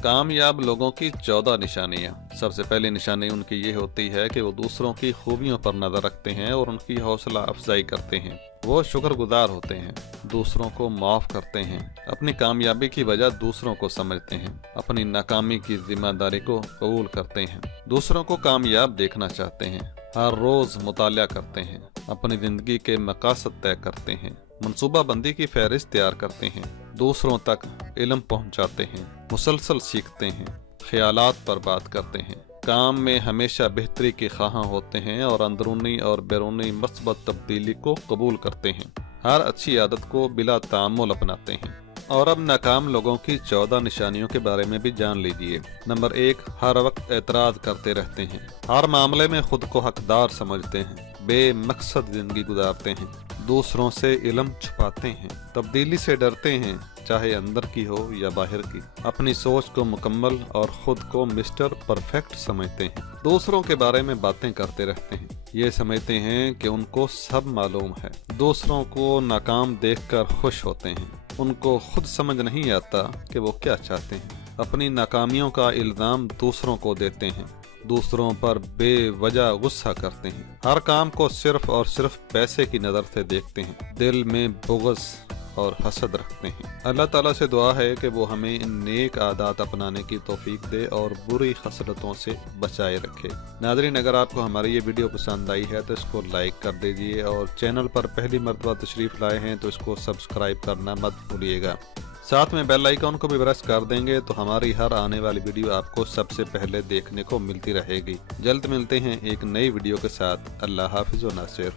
कामयाब लोगों की 14 निशानियां। सबसे पहली निशानी उनकी ये होती है कि वो दूसरों की खूबियों पर नजर रखते हैं और उनकी हौसला अफजाई करते हैं। वो शुक्रगुजार होते हैं, दूसरों को माफ करते हैं, अपनी कामयाबी की वजह दूसरों को समझते हैं, अपनी नाकामी की जिम्मेदारी को कबूल करते हैं, दूसरों को कामयाब देखना चाहते हैं, हर रोज मुतालिया करते हैं, अपनी जिंदगी के मकासद तय करते हैं, मनसूबा बंदी की फहरिस्त तैयार करते हैं, दूसरों तक इल्म पहुंचाते हैं, मुसलसल सीखते हैं, ख्यालात पर बात करते हैं, काम में हमेशा बेहतरी के ख्वाहां होते हैं और अंदरूनी और बैरूनी मस्बत तब्दीली को कबूल करते हैं, हर अच्छी आदत को बिला तामुल अपनाते हैं। और अब नाकाम लोगों की 14 निशानियों के बारे में भी जान लीजिए। नंबर 1, हर वक्त एतराज करते रहते हैं, हर मामले में खुद को हकदार समझते हैं, बेमकसद जिंदगी गुजारते हैं, दूसरों से इल्म छुपाते हैं, तब्दीली से डरते हैं, चाहे अंदर की हो या बाहर की, अपनी सोच को मुकम्मल और खुद को मिस्टर परफेक्ट समझते हैं, दूसरों के बारे में बातें करते रहते हैं, ये समझते हैं कि उनको सब मालूम है, दूसरों को नाकाम देखकर खुश होते हैं, उनको खुद समझ नहीं आता कि वो क्या चाहते हैं, अपनी नाकामियों का इल्जाम दूसरों को देते हैं, दूसरों पर बेवजह गुस्सा करते हैं, हर काम को सिर्फ और सिर्फ पैसे की नज़र से देखते हैं, दिल में बुग़्ज़ और हसद रखते हैं। अल्लाह ताला से दुआ है कि वो हमें इन नेक आदात अपनाने की तौफीक दे और बुरी खसलतों से बचाए रखे। नाज़रीन, अगर आपको हमारी ये वीडियो पसंद आई है तो इसको लाइक कर दीजिए और चैनल पर पहली मरतबा तशरीफ़ लाए हैं तो इसको सब्सक्राइब करना मत भूलिएगा। साथ में बेल आइकन को भी प्रेस कर देंगे तो हमारी हर आने वाली वीडियो आपको सबसे पहले देखने को मिलती रहेगी। जल्द मिलते हैं एक नई वीडियो के साथ। अल्लाह हाफिज़ व नासिर।